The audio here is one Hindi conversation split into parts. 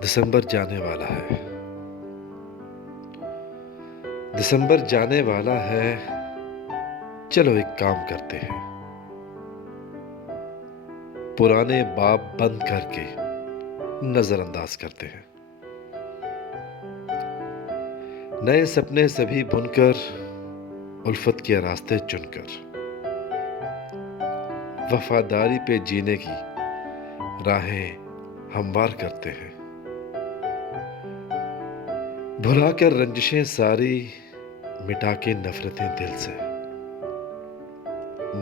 दिसंबर जाने वाला है। दिसंबर जाने वाला है। चलो एक काम करते हैं। पुराने बाब बंद करके नजरअंदाज करते हैं। नए सपने सभी बुनकर, उल्फत के रास्ते चुनकर, वफादारी पे जीने की राहें हमवार करते हैं। भुला कर रंजिशें सारी, मिटा के नफरतें दिल से,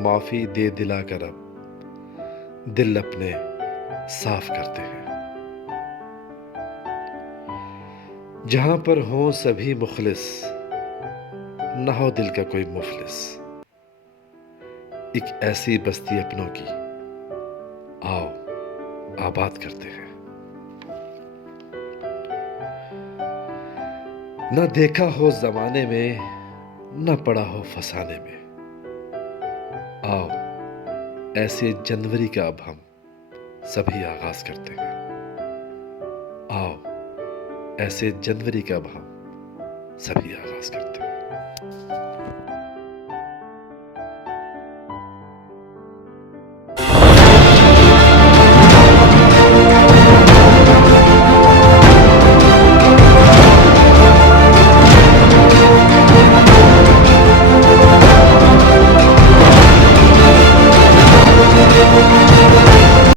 माफी दे दिलाकर अब दिल अपने साफ करते हैं। जहां पर हो सभी मुखलिस, ना हो दिल का कोई मुफलिस, एक ऐसी बस्ती अपनों की आओ आबाद करते हैं। ना देखा हो जमाने में, ना पड़ा हो फसाने में, आओ ऐसे जनवरी का अब हम सभी आगाज करते हैं। आओ ऐसे जनवरी का अब हम सभी आगाज करते हैं।